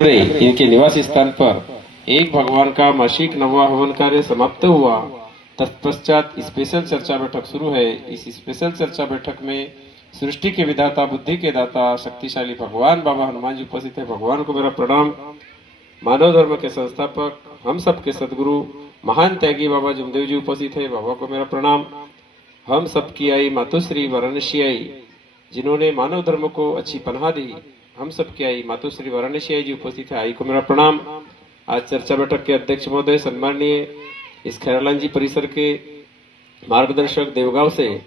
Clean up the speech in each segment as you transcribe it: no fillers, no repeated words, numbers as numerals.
इनके निवास स्थान पर एक भगवान का मासिक नवा हवन कार्य समाप्त हुआ। तत्पश्चात स्पेशल चर्चा बैठक शुरू है। इस स्पेशल चर्चा बैठक में सृष्टि के विधाता, बुद्धि के दाता, शक्तिशाली भगवान बाबा हनुमान जी उपस्थित है। भगवान को मेरा प्रणाम। मानव धर्म के संस्थापक, हम सबके सदगुरु, महान त्यागी बाबा जमदेव जी उपस्थित है। बाबा को मेरा प्रणाम। हम सबकी आई मातोश्री वाराणसी आई, जिन्होंने मानव धर्म को अच्छी पनाह दी। हम सबकी आई मातोश्री वाराणसी आई जी उपस्थित है। आई को मेरा प्रणाम। आज चर्चा बैठक के अध्यक्ष महोदय, सम्माननीय इस खैरलान जी परिसर के मार्गदर्शक देवगांव से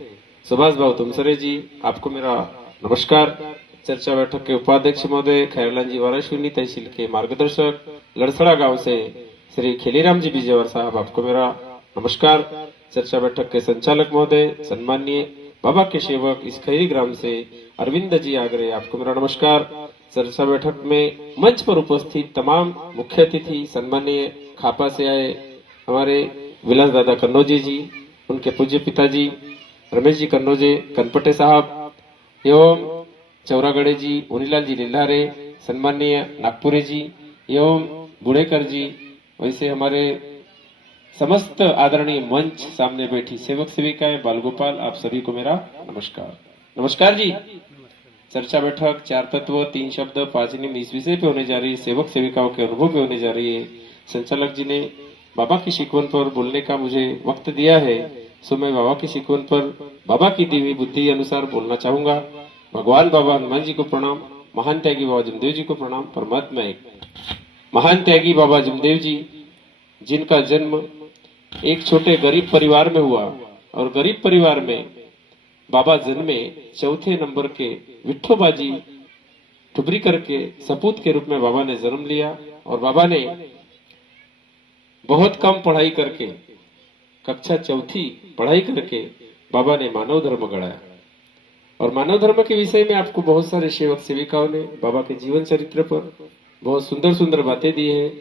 सुभाष भाव तुमसरे जी, आपको मेरा नमस्कार। चर्चा बैठक के उपाध्यक्ष महोदय, खैरलान जी वाराणसी तहसील के मार्गदर्शक लड़सड़ा गांव से श्री खेलीराम जी बिजेवर साहब, आपको मेरा नमस्कार। चर्चा बैठक के संचालक महोदय, सम्माननीय बाबा के सेवक इस खैरी ग्राम से अरविंद जी आगरे, आपको मेरा नमस्कार। चर्चा बैठक में मंच पर उपस्थित तमाम मुख्य अतिथि, सम्माननीय खापा से आए हमारे विलास दादा कन्नौजे जी, उनके पूज्य पिताजी रमेश जी कन्नौजे कनपटे साहब एवं चौरागढ़े जी, उनीलाल जी लिल्हारे, सम्माननीय नागपुरे जी एवं बुढ़ेकर जी, वैसे हमारे समस्त आदरणीय मंच सामने बैठी सेवक सेविकाएं, बालगोपाल, आप सभी को मेरा नमस्कार। नमस्कार जी। चर्चा बैठक 4 तत्व 3 शब्द 5 नियम इस विषय पे होने जा रही है, सेवक सेविकाओं के अनुभव पे होने जा रही है। संचालक जी ने बाबा की शिकवन पर बोलने का मुझे वक्त दिया है, सो मैं बाबा की शिकवन पर बाबा की दी हुई बुद्धि अनुसार बोलना चाहूंगा। भगवान बाबा हनुमान जी को प्रणाम, महान त्यागी बाबा जमदेव जी को प्रणाम। परमात्मा एक महान त्यागी बाबा जमदेव जी, जिनका जन्म एक छोटे गरीब परिवार में हुआ और गरीब परिवार में बाबा जन्मे चौथे नंबर के विठोबाजी ठुबरी करके सपूत के रूप में बाबा ने जन्म लिया। और बाबा ने बहुत कम पढ़ाई करके, कक्षा चौथी पढ़ाई करके बाबा ने मानव धर्म गढ़ाया। और मानव धर्म के विषय में आपको बहुत सारे सेवक सेविकाओं ने बाबा के जीवन चरित्र पर बहुत सुंदर सुंदर बातें दी है।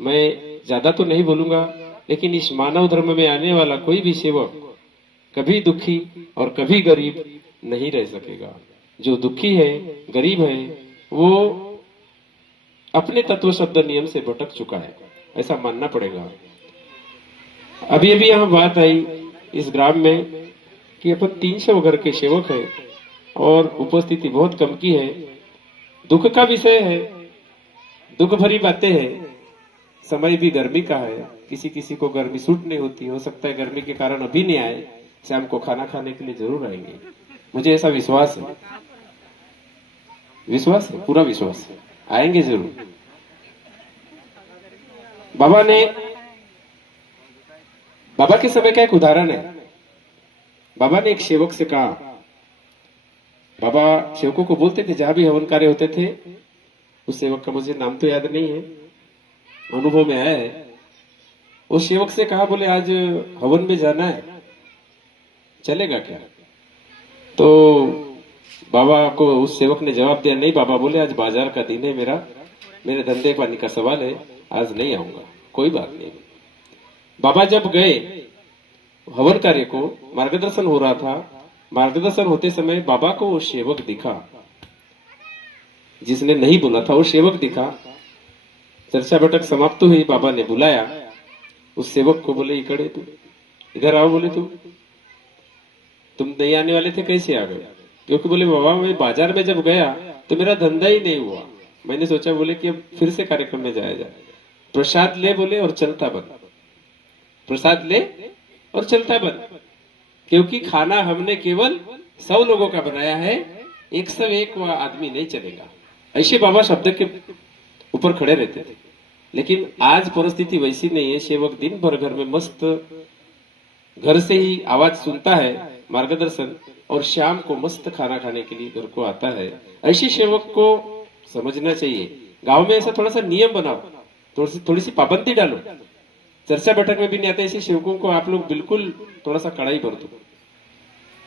मैं ज्यादा तो नहीं बोलूंगा, लेकिन इस मानव धर्म में आने वाला कोई भी सेवक कभी दुखी और कभी गरीब नहीं रह सकेगा। जो दुखी है, गरीब है, वो अपने तत्व शब्द नियम से भटक चुका है, ऐसा मानना पड़ेगा। अभी अभी यहाँ बात आई इस ग्राम में कि अपन 300 घर के सेवक है और उपस्थिति बहुत कम की है। दुख का विषय है, दुख भरी बातें हैं। समय भी गर्मी का है, किसी किसी को गर्मी सूट नहीं होती, हो सकता है गर्मी के कारण अभी नहीं आए, शाम को खाना खाने के लिए जरूर आएंगे। मुझे ऐसा विश्वास है, पूरा विश्वास है, आएंगे जरूर। बाबा के समय का एक उदाहरण है। बाबा ने एक सेवक से कहा, बाबा सेवकों को बोलते थे जहां भी हवन कार्य होते थे, उस सेवक का मुझे नाम तो याद नहीं है, अनुभव में आया है। उस सेवक से कहा, बोले आज हवन में जाना है, चलेगा क्या? तो बाबा को उस सेवक ने जवाब दिया, नहीं बाबा, बोले आज बाजार का दिन है, मेरे धंधे पानी का सवाल है, आज नहीं आऊंगा। कोई बात नहीं। बाबा जब गए हवन कार्य को, मार्गदर्शन हो रहा था, मार्गदर्शन होते समय बाबा को वो सेवक दिखा जिसने नहीं बोला था, वो सेवक दिखा। चर्चा बैठक समाप्त हुई, बाबा ने बुलाया उस सेवक को, बोले इकड़े तू, इधर आओ। बोले तुम नहीं आने वाले थे, कैसे आ गए? क्योंकि बोले बाबा मैं बाजार में जब गया तो मेरा धंधा ही नहीं हुआ। मैंने सोचा, बोले कि अब फिर से कार्यक्रम में जाया जाए। प्रसाद ले बोले और चलता बन, प्रसाद ले और चलता बन, क्योंकि खाना हमने केवल 100 लोगों का बनाया है, 101 आदमी नहीं चलेगा। ऐसे बाबा शब्द के ऊपर खड़े रहते थे। लेकिन आज परिस्थिति वैसी नहीं है। सेवक दिन भर घर में मस्त, घर से ही आवाज सुनता है, मार्गदर्शन, और शाम को मस्त खाना खाने के लिए घर को आता है। ऐसे सेवक को समझना चाहिए। गांव में ऐसा थोड़ा सा नियम बनाओ, थोड़ी सी पाबंदी डालो। चर्चा बैठक में भी नहीं आते ऐसे सेवकों को आप लोग बिल्कुल थोड़ा सा कड़ाई बरतो,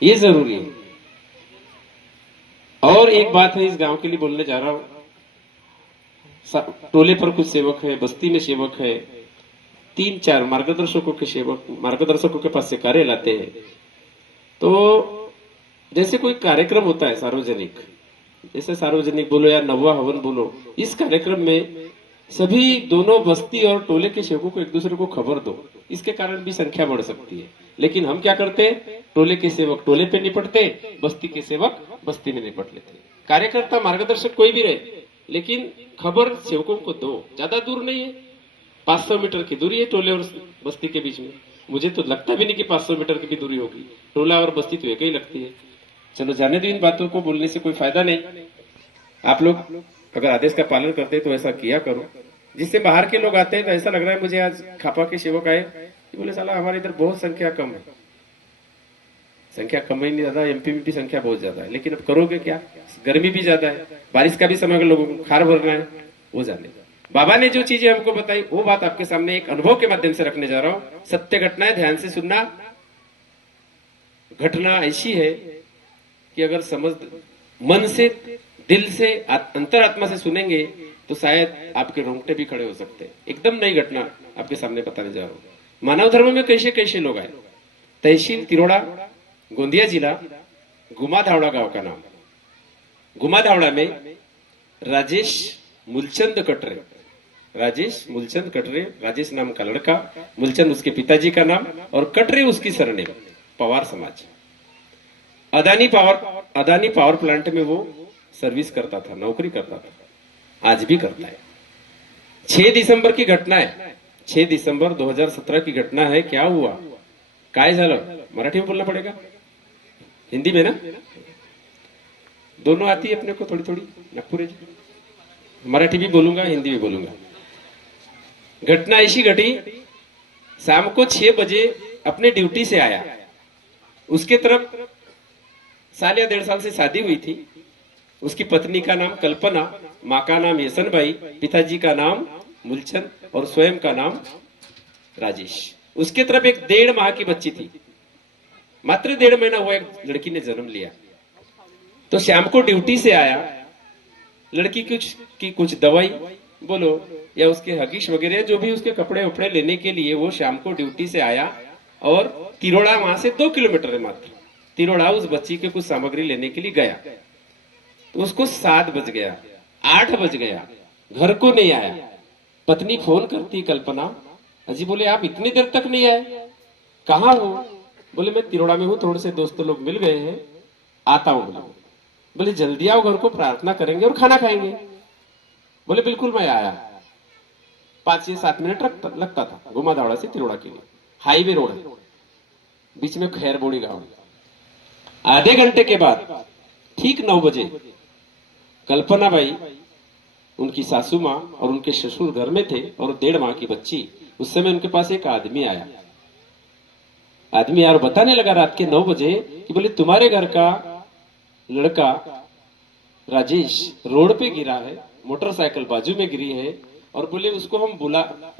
ये जरूरी है। और एक बात है, इस गांव के लिए बोलने जा रहा हूं। टोले पर कुछ सेवक है, बस्ती में सेवक है, 3-4 मार्गदर्शकों के पास से कार्य लाते हैं। तो जैसे कोई कार्यक्रम होता है सार्वजनिक, जैसे सार्वजनिक बोलो या नवा हवन बोलो, इस कार्यक्रम में सभी दोनों बस्ती और टोले के सेवकों को एक दूसरे को खबर दो, इसके कारण भी संख्या बढ़ सकती है। लेकिन हम क्या करते हैं, टोले के सेवक टोले पे निपटते, बस्ती के सेवक बस्ती में निपट लेते। कार्यकर्ता मार्गदर्शक कोई भी रहे, लेकिन खबर सेवकों को दो। ज्यादा दूर नहीं है, 500 मीटर की दूरी है टोले और बस्ती के बीच में। मुझे तो लगता भी नहीं कि 500 मीटर की भी दूरी होगी, टोला और बस्ती तो एक ही लगती है। चलो जाने दो, इन बातों को बोलने से कोई फायदा नहीं। आप लोग अगर आदेश का पालन करते तो ऐसा किया करो, जिससे बाहर के लोग आते हैं तो ऐसा लग रहा है मुझे आज खापा के सेवक आए, बोले साला हमारे इधर बहुत संख्या कम है। संख्या कम ही नहीं, ज्यादा एमपी में भी संख्या बहुत ज्यादा है, लेकिन अब करोगे क्या, गर्मी भी ज्यादा है, बारिश का भी समय लोगों को खार भरना है, वो जाने। बाबा ने जो चीजें हमको बताई वो बात आपके सामने एक अनुभव के माध्यम से रखने जा रहा हूं। सत्य घटना है, ध्यान से सुनना। घटना ऐसी है कि अगर समझ मन से, दिल से, अंतरात्मा से सुनेंगे तो शायद आपके रोंगटे भी खड़े हो सकते हैं। एकदम नई घटना आपके सामने बताने जा रहा हूं। मानव धर्म में कैसे कैसे लोग आए। तहसील तिरोड़ा, गोंदिया जिला, गुमाधावड़ा गांव का नाम। गुमाधावड़ा में राजेश मूलचंद कटरे, राजेश मूलचंद कटरे, राजेश नाम का लड़का, मूलचंद उसके पिताजी का नाम और कटरे उसकी सरनेम, पवार समाज। अदानी पावर प्लांट में वो सर्विस करता था, नौकरी करता था, आज भी करता है। 6 दिसंबर की घटना है, 6 दिसंबर 2017 की घटना है। क्या हुआ, काय झालं, मराठी में बोलना पड़ेगा, हिंदी में ना, दोनों आती है अपने को थोड़ी थोड़ी, नागपुरी, मराठी भी बोलूंगा हिंदी भी बोलूंगा। घटना ऐसी घटी, शाम को 6 बजे अपने ड्यूटी से आया, उसके तरफ साल या 1.5 साल से शादी हुई थी। उसकी पत्नी का नाम कल्पना, माँ का नाम येसनबाई, पिताजी का नाम मूलचंद और स्वयं का नाम राजेश। उसके तरफ एक 1.5 माह की बच्ची थी, मात्र 1.5 महीना हुआ, एक लड़की ने जन्म लिया। तो शाम को ड्यूटी से आया, लड़की की कुछ दवाई बोलो या उसके हगीश वगैरह जो भी उसके कपड़े वपड़े लेने के लिए वो शाम को ड्यूटी से आया और तिरोड़ा वहां से 2 किलोमीटर है मात्र, तिरोड़ा उस बच्ची के कुछ सामग्री लेने के लिए गया। तो उसको 7 बज गया, 8 बज गया, घर को नहीं आया। पत्नी फोन करती, कल्पना, अजी बोले आप इतनी देर तक नहीं आए, कहाँ हो? बोले मैं तिरोड़ा में हूँ, थोड़े से दोस्त लोग मिल गए हैं, आता हूँ। बोले जल्दी आओ, घर को प्रार्थना करेंगे और खाना खाएंगे। बोले बिल्कुल मैं आया। 5 से 7 मिनट लगता था गुमाधावड़ा से तिरोड़ा के लिए, हाईवे रोड है, बीच में खैरबोड़ी गांव। आधे घंटे के बाद ठीक 9 बजे कल्पना बाई, उनकी सासू माँ और उनके ससुर घर में थे और 1.5 माह की बच्ची। उस समय उनके पास एक आदमी आया, आदमी यार बताने लगा रात के 9 बजे कि बोले तुम्हारे घर का लड़का राजेश रोड पे गिरा है, मोटरसाइकिल बाजू में गिरी है, और बोले उसको हम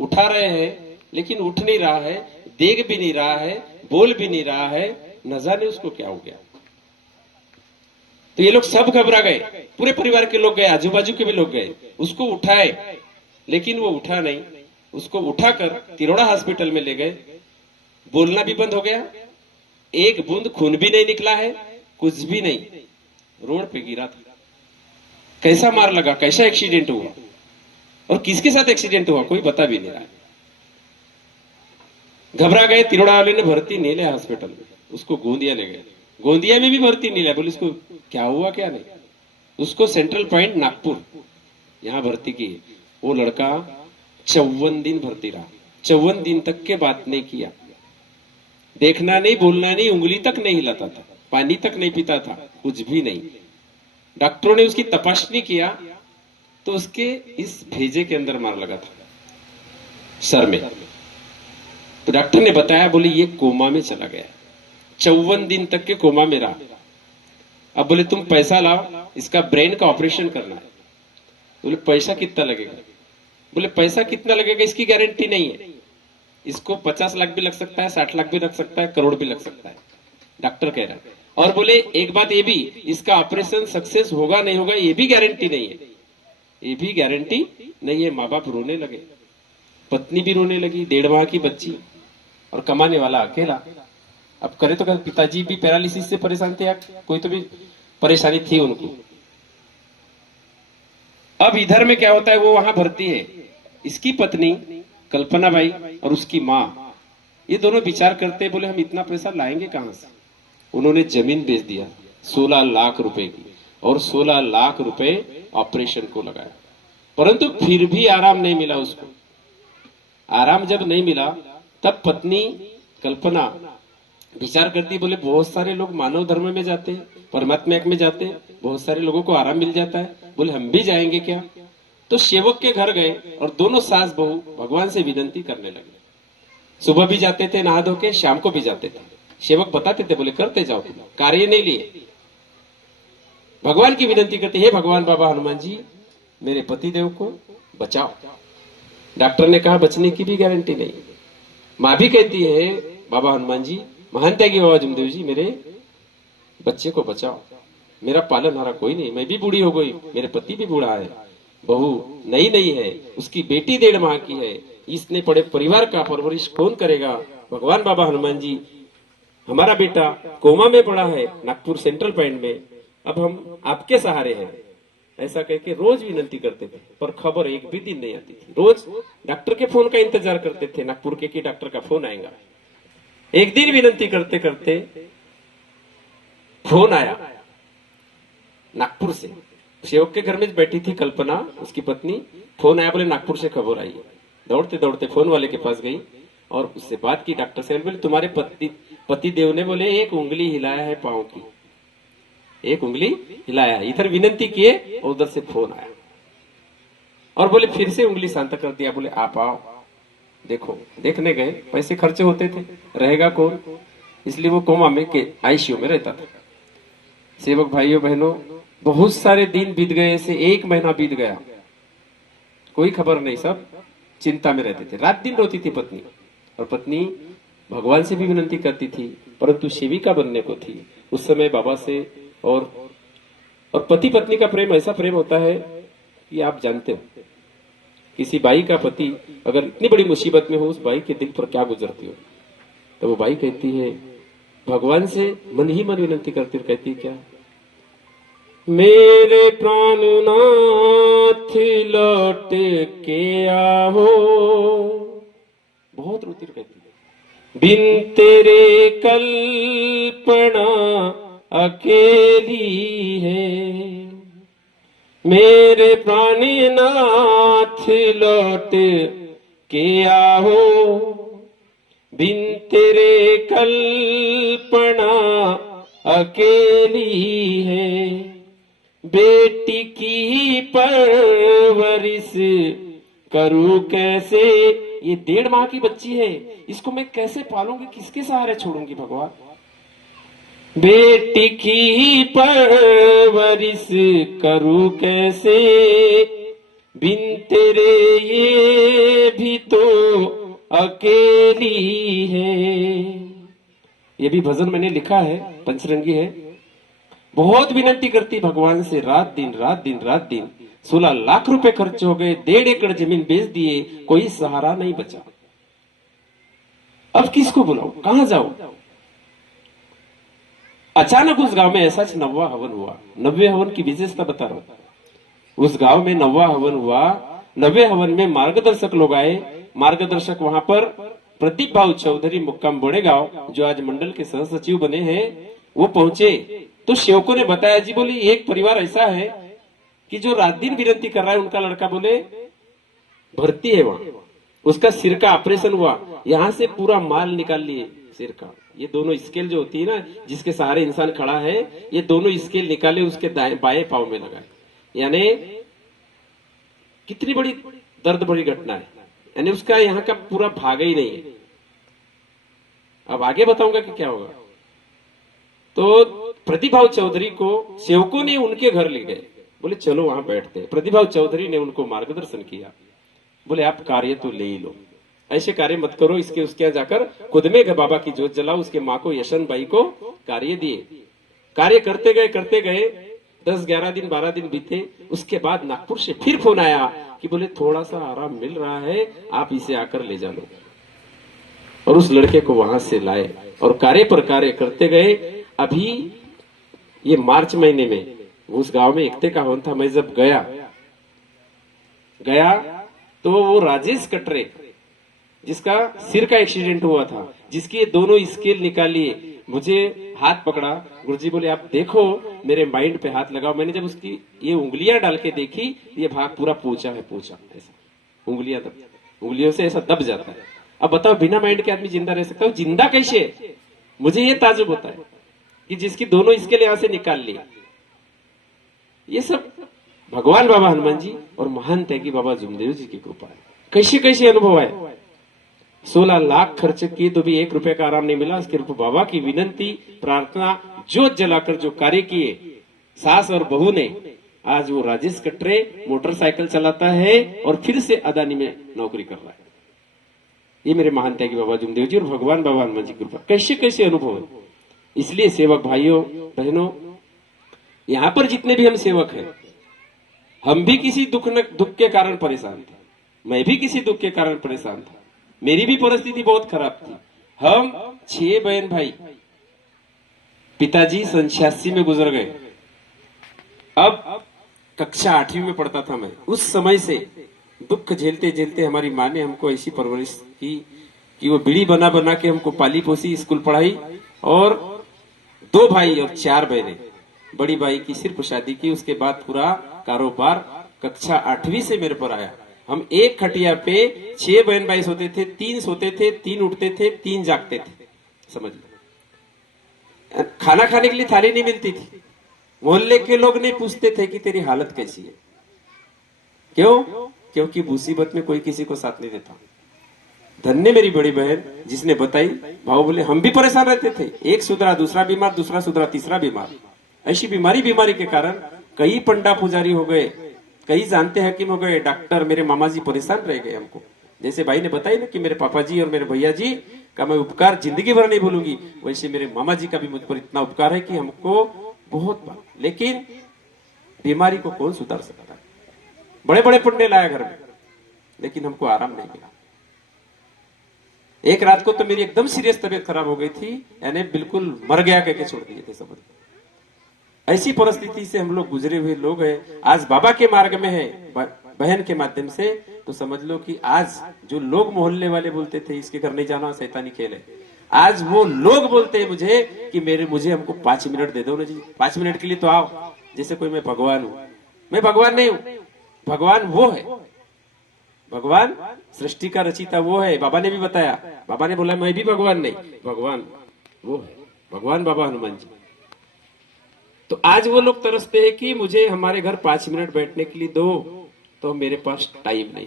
उठा रहे हैं लेकिन उठ नहीं रहा है, देख भी नहीं रहा है, बोल भी नहीं रहा है, न जाने उसको क्या हो गया। तो ये लोग सब घबरा गए, पूरे परिवार के लोग गए, आजू बाजू के भी लोग गए, उसको उठाए लेकिन वो उठा नहीं। उसको उठाकर तिरोड़ा हॉस्पिटल में ले गए, बोलना भी बंद हो गया, एक बूंद खून भी नहीं निकला है, कुछ भी नहीं, रोड पे गिरा था। कैसा मार लगा, कैसा एक्सीडेंट हुआ और किसके साथ एक्सीडेंट हुआ कोई बता भी नहीं रहा। घबरा गए, तिरोड़ा वाले ने भर्ती नहीं लिया हॉस्पिटल में, उसको गोंदिया ले गए, गोंदिया में भी भर्ती नहीं लिया, बोले इसको क्या हुआ क्या नहीं। उसको सेंट्रल पॉइंट नागपुर यहां भर्ती की। वो लड़का 54 दिन भर्ती रहा, 54 दिन तक के बात नहीं किया, देखना नहीं, बोलना नहीं, उंगली तक नहीं हिलाता था, पानी तक नहीं पीता था, कुछ भी नहीं। डॉक्टरों ने उसकी तपाशनी किया तो उसके इस भेजे के अंदर मार लगा था, सर में। तो डॉक्टर ने बताया, बोले ये कोमा में चला गया, 54 दिन तक के कोमा में रहा। अब बोले तुम पैसा लाओ, इसका ब्रेन का ऑपरेशन करना है। बोले पैसा कितना लगेगा? बोले पैसा कितना लगेगा इसकी गारंटी नहीं है, इसको 50 लाख भी लग सकता है, 60 लाख भी लग सकता है, करोड़ भी लग सकता है, डॉक्टर कह रहा है। और बोले एक बात ये भी, इसका ऑपरेशन सक्सेस होगा नहीं होगा ये भी गारंटी नहीं है, ये भी गारंटी नहीं है। माँ बाप रोने लगे, पत्नी भी रोने लगी, 1.5 माह की बच्ची और कमाने वाला अकेला। अब करे तो पिताजी भी पैरालिसिस से परेशान थे, या कोई तो भी परेशानी थी उनको। अब इधर में क्या होता है, वो वहां भर्ती है, इसकी पत्नी कल्पना बाई और उसकी माँ, ये दोनों विचार करते बोले हम इतना पैसा लाएंगे कहां से। उन्होंने जमीन बेच दिया 16 लाख रुपए की, और 16 लाख रुपए ऑपरेशन को लगाया, परंतु फिर भी आराम नहीं मिला उसको। आराम जब नहीं मिला तब पत्नी कल्पना विचार करती, बोले बहुत सारे लोग मानव धर्म में जाते हैं, परमात्मा में जाते हैं, बहुत सारे लोगों को आराम मिल जाता है, बोले हम भी जाएंगे क्या। तो सेवक के घर गए और दोनों सास बहू भगवान से विनती करने लगे। सुबह भी जाते थे नहा धो के, शाम को भी जाते थे। सेवक बताते थे, बोले करते जाओ, तुम कार्य नहीं लिए। भगवान की विनती करते, हे भगवान बाबा हनुमान जी मेरे पति देव को बचाओ। डॉक्टर ने कहा बचने की भी गारंटी नहीं। माँ भी कहती है, बाबा हनुमान जी महान त्यागी बाबा जमदेव जी मेरे बच्चे को बचाओ, मेरा पालनहारा कोई नहीं, मैं भी बूढ़ी हो गई, मेरे पति भी बूढ़ा है, बहू नई नई है, उसकी बेटी 1.5 माह की है, इसने पड़े परिवार का परवरिश कौन करेगा। भगवान बाबा हनुमान जी हमारा बेटा कोमा में पड़ा है नागपुर सेंट्रल पॉइंट में, अब हम आपके सहारे हैं। ऐसा कह के रोज विनती करते थे, पर खबर एक भी दिन नहीं आती थी। रोज डॉक्टर के फोन का इंतजार करते थे, नागपुर के कि डॉक्टर का फोन आएगा। एक दिन विनती करते करते फोन आया नागपुर से। सेवक के घर में बैठी थी कल्पना, उसकी पत्नी, फोन आया, बोले नागपुर से खबर आई है। दौड़ते दौड़ते फोन वाले के पास गई और उससे बात की डॉक्टर से। बोले तुम्हारे पति देव ने बोले एक उंगली हिलाया है पांव की, एक उंगली हिलाया। इधर विनती किए और उधर से फोन आया और बोले फिर से उंगली शांत कर दिया। बोले आप आओ देखो। देखने गए, पैसे खर्चे होते थे, रहेगा कौन, इसलिए वो कोमा में के आईसीयू में रहता था। सेवक भाइयों बहनों, बहुत सारे दिन बीत गए, ऐसे 1 महीना बीत गया, कोई खबर नहीं, सब चिंता में रहते थे। रात दिन रोती थी पत्नी, और पत्नी भगवान से भी विनती करती थी, परंतु सेविका बनने को थी उस समय बाबा से। और पति पत्नी का प्रेम ऐसा प्रेम होता है कि आप जानते हो, किसी बाई का पति अगर इतनी बड़ी मुसीबत में हो, उस बाई के दिल पर क्या गुजरती हो। तो वो बाई कहती है, भगवान से मन ही मन विनती करती, कहती है क्या, मेरे प्राणनाथ लौट के आओ। बहुत रोती कहती है, बिन तेरे कल्पना अकेली है, मेरे प्राणनाथ लौट के आओ, बिन तेरे कल्पना अकेली है, बेटी की परवरिश करूं कैसे, ये 1.5 माह की बच्ची है, इसको मैं कैसे पालूंगी, किसके सहारे छोड़ूंगी भगवान। बेटी की परवरिश करूं कैसे, बिन तेरे ये भी तो अकेली है। ये भी भजन मैंने लिखा है, पंचरंगी है। बहुत विनती करती भगवान से, रात दिन रात दिन रात दिन। 16 लाख रुपए खर्च हो गए, 1.5 एकड़ जमीन बेच दिए, कोई सहारा नहीं बचा। अब किसको बुलाऊं, कहां जाऊं। अचानक उस गांव में ऐसा 9वां हवन हुआ। 9वें हवन की विशेषता बता रहा हूं। उस गांव में 9वां हवन हुआ। 9वें हवन में मार्गदर्शक लोग आए। मार्गदर्शक वहां पर प्रदीप भाऊ चौधरी मुक्काम बोड़ेगांव, जो आज मंडल के सह सचिव बने हैं, वो पहुंचे। तो सेवकों ने बताया, जी बोली एक परिवार ऐसा है कि जो रात दिन विनती कर रहा है, उनका लड़का बोले भर्ती है वहां, उसका सिर का ऑपरेशन हुआ, यहां से पूरा माल निकाल लिए सिर का। ये दोनों स्केल जो होती है ना, जिसके सहारे इंसान खड़ा है, ये दोनों स्केल निकाले, उसके बाएं पांव में लगाए। यानी कितनी बड़ी दर्द भरी घटना है। यानी उसका यहाँ का पूरा भागा ही नहीं है। अब आगे बताऊंगा कि क्या होगा। तो प्रतिभाव चौधरी को सेवकों ने उनके घर ले गए, बोले चलो वहां बैठते हैं। प्रतिभाव चौधरी ने उनको मार्गदर्शन किया, बोले आप कार्य तो ले ही लो, ऐसे कार्य मत करो, इसके उसके यहाँ जाकर खुद में बाबा की जोत जलाओ। उसके माँ को, यशन बाई को कार्य दिए। कार्य करते गए 10-11 दिन 12 दिन बीते। उसके बाद नागपुर से फिर फोन आया कि बोले थोड़ा सा आराम मिल रहा है, आप इसे आकर ले जा लो। और उस लड़के को वहां से लाए और कार्य पर कार्य करते गए। अभी ये मार्च महीने में उस गांव में एकते का हवन था। मैं जब गया गया तो वो राजेश कटरे जिसका सिर का एक्सीडेंट हुआ था, जिसकी ये दोनों स्केल निकालिए, मुझे हाथ पकड़ा, गुरुजी बोले आप देखो, मेरे माइंड पे हाथ लगाओ। मैंने जब उसकी ये उंगलियां डाल के देखी, ये भाग पूरा पोचा है, पोचा ऐसा, उंगलियां दब, उंगलियों से ऐसा दब जाता है। अब बताओ बिना माइंड के आदमी जिंदा रह सकता है? जिंदा कैसे? मुझे ये ताजुब होता है कि जिसकी दोनों स्केल यहां से निकाल ली। ये सब भगवान बाबा हनुमान जी और महान त्यागी बाबा जुमदेव जी की कृपा है। कैसे कैसे अनुभव है। 16 लाख खर्च किए तो भी 1 रुपए का आराम नहीं मिला। सिर्फ बाबा की विनंती, प्रार्थना, जोत जलाकर जो कार्य किए सास और बहू ने, आज वो राजेश कटरे मोटरसाइकिल चलाता है और फिर से अदानी में नौकरी कर रहा है। ये मेरे महान त्यागी बाबा जुमदेव जी और भगवान बाबा हनुमान जी की कृपा। कैसे कैसे अनुभव है। इसलिए सेवक भाइयों बहनों, यहां पर जितने भी हम सेवक हैं, हम भी किसी दुख के कारण परेशान थे। मैं भी किसी दुख के कारण परेशान था। मेरी भी परिस्थिति बहुत खराब थी। हम 6 बहन भाई, पिताजी 87 में गुजर गए। अब कक्षा 8वीं में पढ़ता था मैं। उस समय से दुख झेलते झेलते हमारी माँ ने हमको ऐसी परवरिश की कि वो बीड़ी बना बना के हमको पाली पोसी, स्कूल पढ़ाई। और 2 भाई और 4 बहनें। बड़ी भाई की सिर्फ शादी की, उसके बाद पूरा कारोबार कक्षा 8वीं से मेरे पर आया। हम एक खटिया पे 6 बहन भाई सोते थे, 3 सोते थे, 3 उठते थे, 3 जागते थे। समझ लो, खाना खाने के लिए थाली नहीं मिलती थी। मोहल्ले के लोग नहीं पूछते थे कि तेरी हालत कैसी है। क्यों? क्योंकि मुसीबत में कोई किसी को साथ नहीं देता। धन्य मेरी बड़ी बहन जिसने बताई। भाव बोले हम भी परेशान रहते थे। एक सुधरा, दूसरा बीमार, दूसरा सुधरा, तीसरा बीमार। ऐसी बीमारी के कारण कई पंडा पुजारी हो गए, कई जानते हकीम हो गए, डॉक्टर। मेरे मामा जी परेशान रह गए हमको। जैसे भाई ने बताई ना कि मेरे पापा जी और मेरे भैया जी का मैं उपकार जिंदगी भर नहीं भूलूंगी, वैसे मेरे मामा जी का भी मुझ पर इतना उपकार है कि हमको बहुत बार। लेकिन बीमारी को कौन सुधार सकता है। बड़े बड़े पुण्य लाया घर में, लेकिन हमको आराम नहीं मिला। एक रात को तो मेरी एकदम सीरियस तबीयत खराब हो गई थी, यानी बिल्कुल मर गया कहके छोड़ दिए थे समझ। ऐसी परिस्थिति से हम लोग गुजरे हुए लोग हैं। आज बाबा के मार्ग में है बहन के माध्यम से, तो समझ लो कि आज जो लोग मोहल्ले वाले बोलते थे इसके घर नहीं जाना, शैतानी खेल है, आज वो लोग बोलते हैं मुझे कि मुझे हमको 5 मिनट दे दो ना जी, 5 मिनट के लिए तो आओ। जैसे कोई मैं भगवान हूं। मैं भगवान नहीं हूं, भगवान वो है। भगवान सृष्टि का रचिता वो है। बाबा ने भी बताया, बाबा ने बोला मैं भी भगवान नहीं, भगवान वो है, भगवान बाबा हनुमान जी। तो आज वो लोग तरसते हैं कि मुझे हमारे घर 5 मिनट बैठने के लिए दो, तो मेरे पास टाइम नहीं,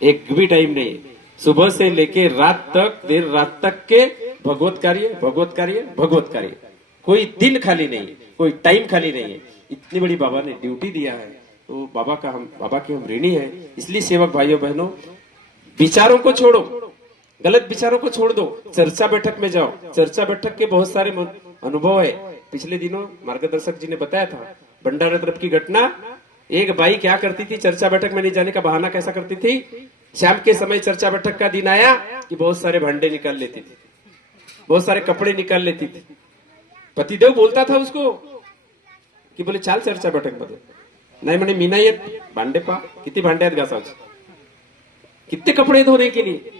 एक भी टाइम नहीं। सुबह से लेके रात तक, देर रात तक के भगवत कार्य, भगवत कार्य, भगवत कार्य। कोई दिन खाली नहीं, कोई टाइम खाली नहीं है। इतनी बड़ी बाबा ने ड्यूटी दिया है, तो बाबा के हम ऋणी है। इसलिए सेवक भाइयों बहनों, विचारों को छोड़ो, गलत विचारों को छोड़ दो, चर्चा बैठक में जाओ। चर्चा बैठक के बहुत सारे अनुभव है। पिछले दिनों मार्गदर्शक जी ने बताया था भंडारा तरफ की घटना। एक बाई क्या करती थी, चर्चा बैठक में नहीं जाने का बहाना कैसा करती थी, शाम के समय चर्चा बैठक का दिन आया कि बहुत सारे भांडे निकाल लेती थी, बहुत सारे कपड़े निकाल लेती थी। पतिदेव बोलता था उसको कि बोले चाल चर्चा बैठक मध्ये, नाही म्हणे मी नाही येत, भांडे पा किती भांडे आहेत घासाचे, कितने कपड़े धोने के लिए।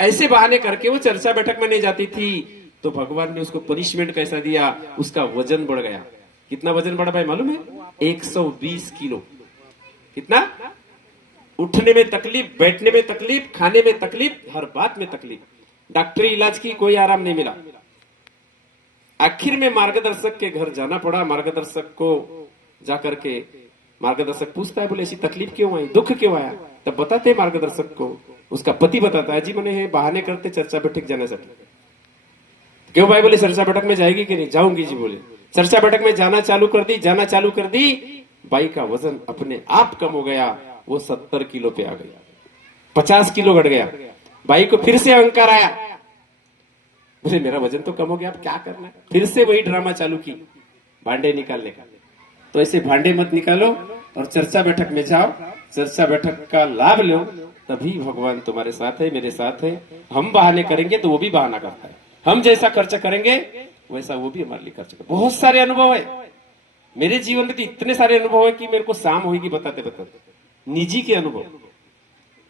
ऐसे बहाने करके वो चर्चा बैठक में नहीं जाती थी। तो भगवान ने उसको पनिशमेंट कैसा दिया, उसका वजन बढ़ गया। कितना वजन बढ़ा भाई मालूम है? 120 किलो। कितना? उठने में तकलीफ, बैठने में तकलीफ, खाने में तकलीफ, हर बात में तकलीफ। डॉक्टरी इलाज की कोई आराम नहीं मिला। आखिर में मार्गदर्शक के घर जाना पड़ा। मार्गदर्शक को जाकर के मार्गदर्शक पूछता है, बोले ऐसी तकलीफ क्यों आई, दुख क्यों आया? तब बताते मार्गदर्शक को, उसका पति बताता है, जी मैंने हे बहाने करते चर्चा बैठक जाण्यासाठी। क्यों भाई? बोले चर्चा बैठक में जाएगी कि नहीं? जाऊंगी जी। बोले चर्चा बैठक में जाना चालू कर दी। बाई का वजन अपने आप कम हो गया, वो 70 किलो पे आ गई, 50 किलो घट गया। बाई को फिर से अहंकार आया, बोले मेरा वजन तो कम हो गया, अब क्या करना है? फिर से वही ड्रामा चालू की, भांडे निकालने का। तो ऐसे भांडे मत निकालो और चर्चा बैठक में जाओ, चर्चा बैठक का लाभ लो, तभी भगवान तुम्हारे साथ है, मेरे साथ है। हम बहाने करेंगे तो वो भी बहाना करता है, हम जैसा खर्च करेंगे वैसा वो भी हमारे लिए खर्च करता है। बहुत सारे अनुभव है मेरे जीवन में, तो इतने सारे अनुभव है कि मेरे को शाम होगी बताते बताते। निजी के अनुभव,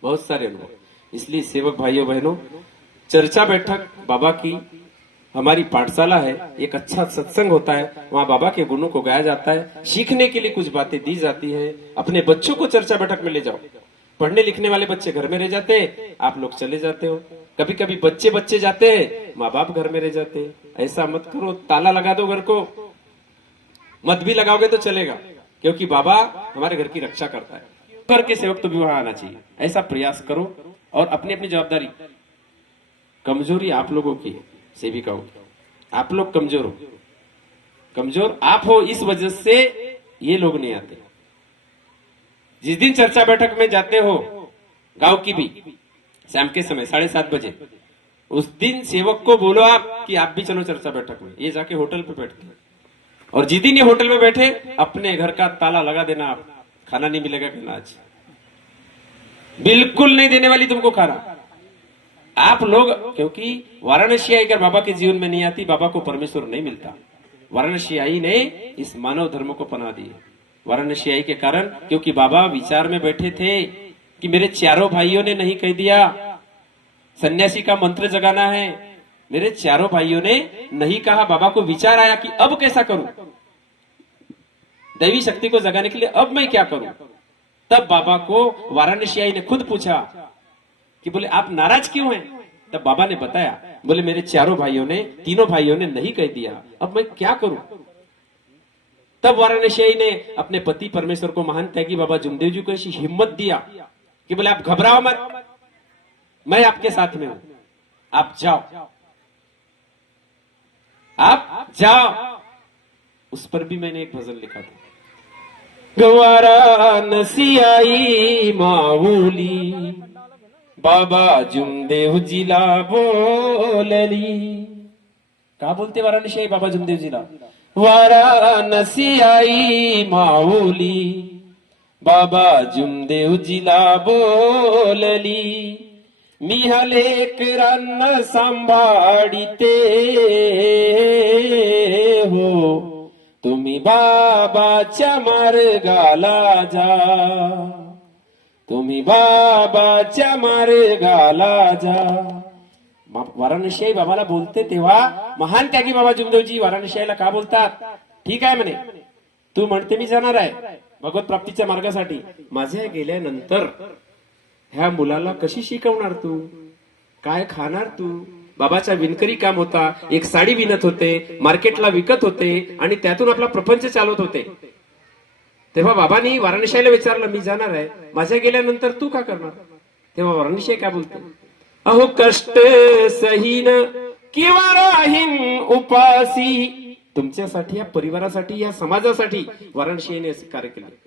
बहुत सारे अनुभव। इसलिए सेवक भाइयों बहनों, चर्चा बैठक बाबा की हमारी पाठशाला है, एक अच्छा सत्संग होता है, वहाँ बाबा के गुणों को गाया जाता है, सीखने के लिए कुछ बातें दी जाती है। अपने बच्चों को चर्चा बैठक में ले जाओ। पढ़ने लिखने वाले बच्चे घर में रह जाते हैं, आप लोग चले जाते हो। कभी कभी बच्चे जाते हैं, माँ बाप घर में रह जाते हैं। ऐसा मत करो, ताला लगा दो घर को। मत भी लगाओगे तो चलेगा, क्योंकि बाबा हमारे घर की रक्षा करता है। घर के सेवक तो भी वहां आना चाहिए, ऐसा प्रयास करो। और अपनी अपनी जवाबदारी, कमजोरी आप लोगों की, सेविकाओं की, आप लोग कमजोर हो, कमजोर आप हो, इस वजह से ये लोग नहीं आते। जिस दिन चर्चा बैठक में जाते हो, गांव की भी, शाम के समय 7:30 बजे, उस दिन सेवक को बोलो आप कि आप भी चलो चर्चा बैठक में। ये जाके होटल पे बैठते हैं, और जिस दिन ये होटल में बैठे, अपने घर का ताला लगा देना। आप खाना नहीं मिलेगा, कहना आज बिल्कुल नहीं देने वाली तुमको खाना। आप लोग, क्योंकि वाराणसी आई अगर बाबा के जीवन में नहीं आती, बाबा को परमेश्वर नहीं मिलता। वाराणसी आई ने इस मानव धर्म को पना दी। वाराणसी आई के कारण, क्योंकि बाबा विचार में बैठे थे कि मेरे चारों भाइयों ने नहीं कह दिया सन्यासी का मंत्र जगाना है, मेरे चारों भाइयों ने नहीं कहा। बाबा को विचार आया कि अब कैसा करूं, दैवी शक्ति को जगाने के लिए अब मैं क्या करूं। तब बाबा को वाराणसी आई ने खुद पूछा कि बोले आप नाराज क्यों हैं। तब बाबा ने बताया, बोले मेरे चारों भाइयों ने, तीनों भाइयों ने नहीं कह दिया, अब मैं क्या करूं। तब वाराणसी आई ने अपने पति परमेश्वर को, महान त्यागी बाबा जुमदेव जी को ऐसी हिम्मत दिया कि बोले आप घबराओ मत, मैं आपके साथ में हूं, आप जाओ, आप जाओ। उस पर भी मैंने एक भजन लिखा था, वाराणसी आई माऊली, बाबा जुमदेव जीला बोलली। का बोलते वाराणसी आई बाबा जुमदेव जीला, वाराणसी आई माऊली, बाबा जुमदेव जीला बोलली। मी हा लेकरांना सांभाळीते हो, तुम्ही बाबाच्या मार्गाला जा, तुम्ही बाबाच्या मार्गाला जा। वाराणसी आई बाबाला बोलते तेव्हा महान त्यागी बाबा जुमदेवजी वाराणसी आईला का बोलतात, ठीक आहे म्हणे, तू म्हणते मी जाणार आहे भगवत प्राप्तीच्या मार्गासाठी, माझ्या गेल्यानंतर ह्या मुलाला कशी शिकवणार तू, काय खाणार तू। बाबाचा विणकरी काम होता, एक साडी विणत होते, मार्केटला विकत होते, आणि त्यातून आपला प्रपंच चालवत होते। तेव्हा बाबांनी वाराणसी आईला विचारलं, मी जाणार आहे, माझ्या गेल्यानंतर तू का करणार। तेव्हा वाराणसी आई काय बोलते, अहो कष्ट सहीन किंवा राहीन उपासी। तुमच्यासाठी, या परिवारासाठी, या समाजासाठी वाराणसी आईने असे कार्य केले।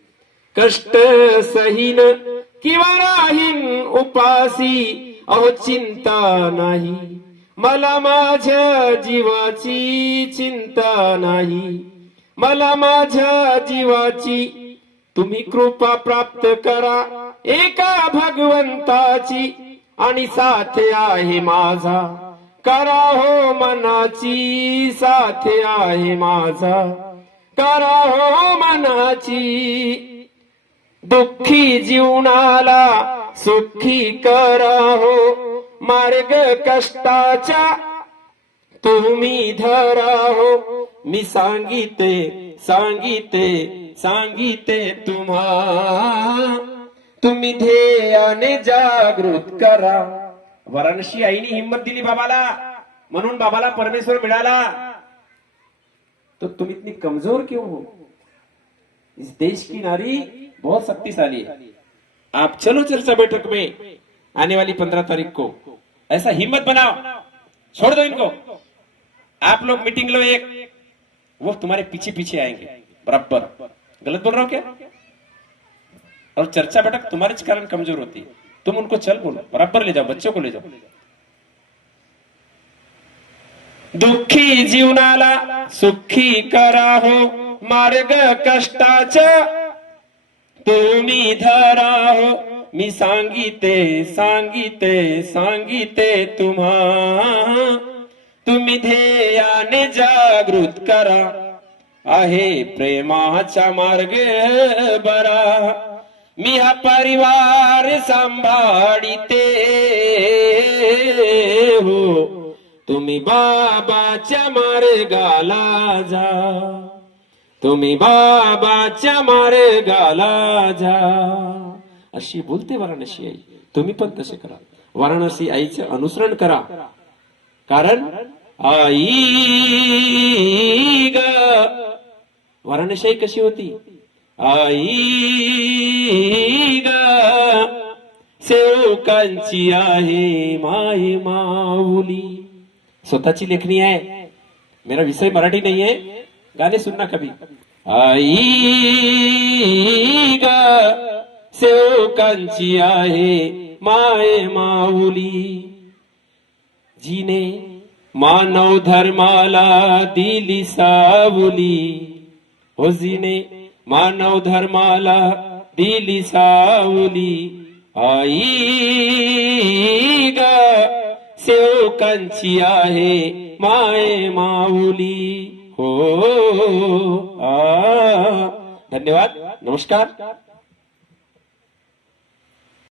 कष्ट सहीन किंवा राहीन उपासी, अहो चिंता नाही मला माझ्या जीवाची, चिंता नाही मला माझ्या जीवाची। तुम्ही कृपा प्राप्त करा एका भगवंताची, आणि साथ आहे माझा करा हो मनाची, साथ आहे माझा करा हो मनाची। दुःखी जीवनाला सुखी करा हो, मार्ग कष्टाच्या तुम्ही धरा हो। मी सांगिते सांगिते सांगिते तुम्हा, तुम्ही ध्येयाने जागृत करा। वाराणसी आईने हिम्मत दिली बाबाला, म्हणून बाबाला परमेश्वर मिळाला। तो तुम इतनी कमजोर क्यों हो। इस देश की नारी बहुत शक्तिशाली है। आप चलो चर्चा बैठक में आने वाली 15 तारीख को, ऐसा हिम्मत बनाओ, छोड़ दो इनको। आप लोग मीटिंग लो एक, वो तुम्हारे पीछे पीछे आएंगे बराबर। गलत बोल रहा हूं क्या। और चर्चा बैठक तुम्हारे कारण कमजोर होती है, तुम उनको चल बोलो, बराबर ले जाओ, बच्चों को ले जाओ। दुःखी जीवनाला सुखी करा हो, मार्ग कष्टाच्या तुम्ही धरा हो। मी सांगिते सांगिते सांगिते तुम्हा, तुम्ही ध्येयाने जागृत करा। आहे प्रेमाचा मार्ग बरा, मी हा परिवार सांभाळीते हो, तुम्ही बाबाच्या मार्गाला जा, तुम्ही बाबाच्या मार्गाला जा, अशी बोलते वाराणसी आई. तुम्ही पण तसे करा, वाराणसी आईचे अनुसरण करा. कारण आई ग, वाराणसी आई कशी होती? आई ग सेवकांची आहे माय माऊली. स्वतःची लेखणी आहे, मेरा विषय मराठी नहीं है, गाने सुनना कभी. आई ग सेवकांची आहे माय माऊली, जिने मानव धर्माला दिली सावली, हो जिने मानव धर्माला दिली सावली. आई ग सेवकांची आहे माय माऊली हो. धन्यवाद, नमस्कार.